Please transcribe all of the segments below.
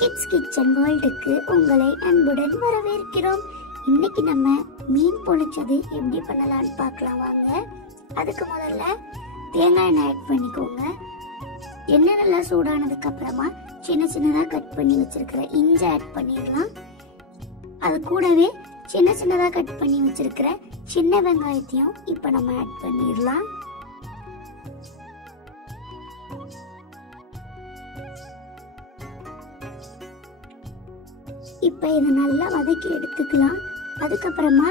Kids kitchen வேர்ல்டுக்கு உங்களை அன்புடன் வரவேற்கிறோம். இன்னைக்கு நம்ம மீன் பொரிச்சது எப்படி பண்ணலாம்னு பார்க்கலாம் வாங்க. அதுக்கு முதல்ல தேங்காய் எண்ணெய் ஆட் பண்ணிக்கோங்க. எண்ணெய் நல்லா சூடானதுக்கு அப்புறமா சின்ன சின்னதா கட் பண்ணி வச்சிருக்கிற இஞ்சி ஆட் பண்ணிடலாம். அது கூடவே சின்ன சின்னதா கட் பண்ணி வச்சிருக்கிற சின்ன வெங்காயத்தையும் இப்ப நம்ம ஆட் பண்ணிடலாம். இப்ப இதை நல்லா வதக்கி எடுத்துக்கலாம். அதுக்கப்புறமா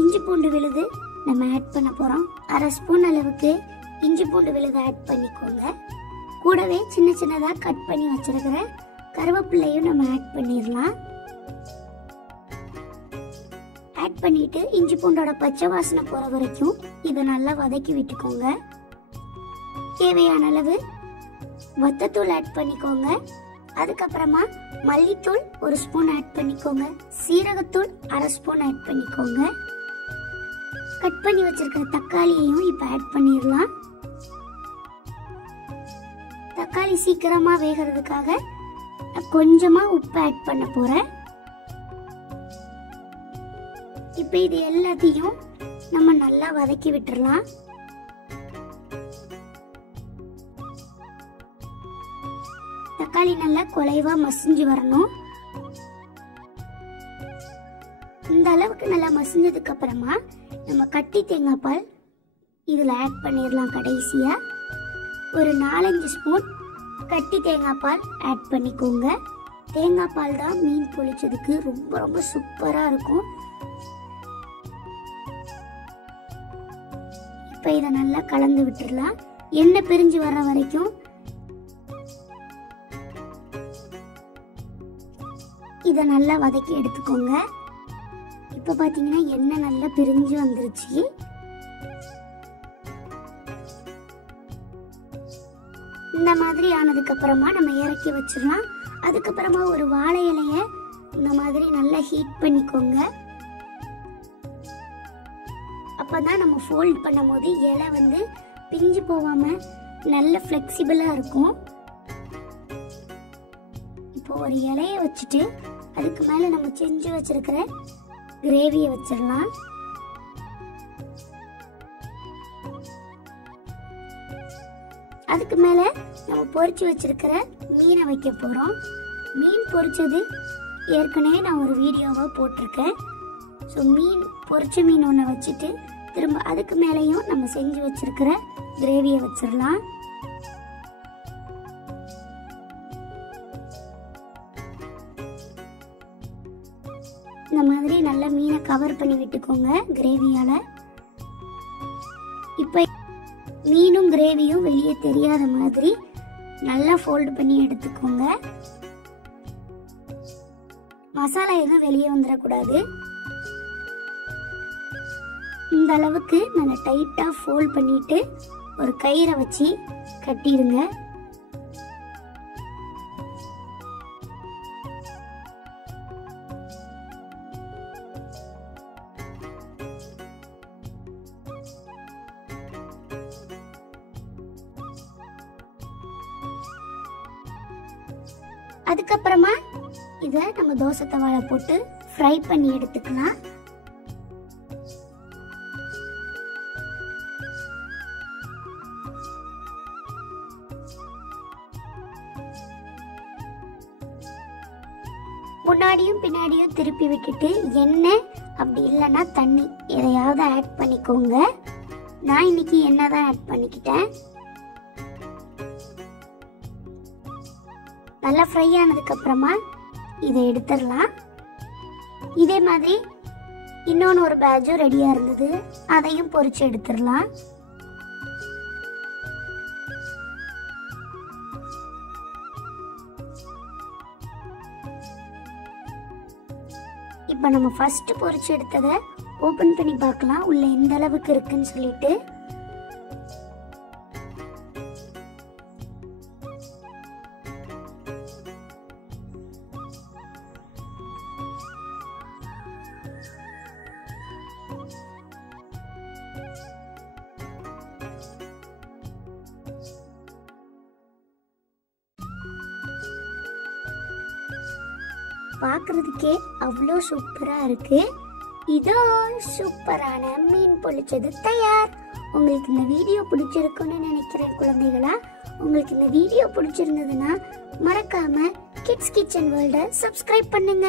இஞ்சி பூண்டு விழுது நம்ம ஆட் பண்ண போறோம். 1/2 ஸ்பூன் அளவுக்கு இஞ்சி பூண்டு விழுது ஆட் பண்ணிக்கோங்க. கூடவே சின்ன சின்னதா கட் பண்ணி வச்சிருக்கிற கருவேப்பிலையும் நம்ம ஆட் பண்ணிடலாம். ஆட் பண்ணிட்டு இஞ்சி பூண்டோட பச்சை வாசனை போற வரைக்கும் இதை நல்லா வதக்கி விட்டுக்கோங்க. தேவையான அளவு வத்தத்தூள் ஆட் பண்ணிக்கோங்க. அதுக்கப்புறமா மல்லித்தூள் 1 ஸ்பூன் ஆட் பண்ணிக்கோங்க. சீரகத்தூள் 1/2 ஸ்பூன் ஆட் பண்ணிக்கோங்க. கட் பண்ணி வச்சிருக்கிற தக்காளியையும் இப்ப ஆட் பண்ணிடலாம். தக்காளி சீக்கிரமா வேகிறதுக்காக கொஞ்சமா உப்பு ஆட் பண்ண போறேன். இப்ப இது எல்லாத்தையும் நம்ம நல்லா வதக்கி விட்டுறலாம். தக்காளி நல்லா குலைவா மசிஞ்சு வரணும். இந்த அளவுக்கு நல்லா மசிஞ்சதுக்கு அப்புறமா நம்ம கட்டி தேங்காய் பால் இதுல ஆட் பண்ணிடலாம். கடைசியா ஒரு 4-5 ஸ்பூன் கட்டி தேங்காய் பால் ஆட் பண்ணிக்கோங்க. தேங்காய் பால் தான் மீன் பொரிச்சதுக்கு ரொம்ப ரொம்ப சூப்பரா இருக்கும். இப்ப இதை நல்லா கலந்து விட்டுடலாம். எண்ணெய் பிரிஞ்சு வர்ற வரைக்கும் இதை நல்லா வதக்கி எடுத்துக்கோங்க. இப்ப பாத்தீங்கன்னா எண்ணெய் நல்லா பிரிஞ்சு வந்துருச்சு. இந்த மாதிரி ஆனதுக்கு அப்புறமா நம்ம இறக்கி வச்சிடலாம். அதுக்கப்புறமா ஒரு வாழை இலைய இந்த மாதிரி நல்லா ஹீட் பண்ணிக்கோங்க. அப்பதான் நம்ம ஃபோல்ட் பண்ணும் போது இலை வந்து பிஞ்சு போகாம நல்ல ஃபிளெக்சிபிளா இருக்கும். இப்போ ஒரு இலைய வச்சுட்டு அதுக்கு மேல நம்ம செஞ்சு வச்சிருக்கிற கிரேவியை வச்சிடலாம். அதுக்கு மேல நம்ம பொரிச்சு வச்சிருக்கிற மீனை வைக்க போறோம். மீன் பொரிச்சது ஏற்கனவே நான் ஒரு வீடியோவா போட்டிருக்கேன். ஸோ மீன் பொரிச்ச மீன் ஒன்று வச்சுட்டு திரும்ப அதுக்கு மேலேயும் நம்ம செஞ்சு வச்சிருக்கிற கிரேவியை வச்சிடலாம். இந்த மாதிரி நல்லா மீனை கவர் பண்ணி விட்டுக்கோங்க கிரேவியால. இப்ப மீனும் கிரேவியும் வெளியே தெரியாத மாதிரி நல்லா ஃபோல்ட் பண்ணி எடுத்துக்கோங்க. மசாலா எதுவும் வெளியே வந்துடக்கூடாது. இந்த அளவுக்கு நல்லா டைட்டா ஃபோல்ட் பண்ணிட்டு ஒரு கயிறை வச்சு கட்டிடுங்க. அதுக்கப்புறமா இத நம்ம தோசை தவால போட்டு ஃப்ரை பண்ணி எடுத்துக்கலாம். முன்னாடியும் பின்னாடியும் திருப்பி விட்டுட்டு எண்ணெய் அப்படி இல்லைன்னா தண்ணி எதையாவது ஆட் பண்ணிக்கோங்க. நான் இன்னைக்கு எண்ணெய் தான் ஆட் பண்ணிக்கிட்டேன். நல்லா ஃப்ரை ஆனதுக்கு அப்புறமா இதை எடுத்துடலாம். இதே மாதிரி இன்னொன்று ஒரு பேட்சும் ரெடியா இருந்தது, அதையும் பொரிச்சு எடுத்துடலாம். இப்ப நம்ம ஃபர்ஸ்ட் பொரிச்சு எடுத்ததை ஓபன் பண்ணி பார்க்கலாம் உள்ள எந்த அளவுக்கு இருக்குன்னு சொல்லிட்டு. பார்க்கிறதுக்கே அவ்வளோ சூப்பரா இருக்கு. இதோ சூப்பரான மீன் பொரிச்சது தயார். உங்களுக்கு இந்த வீடியோ பிடிச்சிருக்குன்னு நினைக்கிறேன் குழந்தைகளா. உங்களுக்கு இந்த வீடியோ பிடிச்சிருந்ததுன்னா மறக்காம கிட்ஸ் கிச்சன் வேர்ல்ட சப்ஸ்கிரைப் பண்ணுங்க.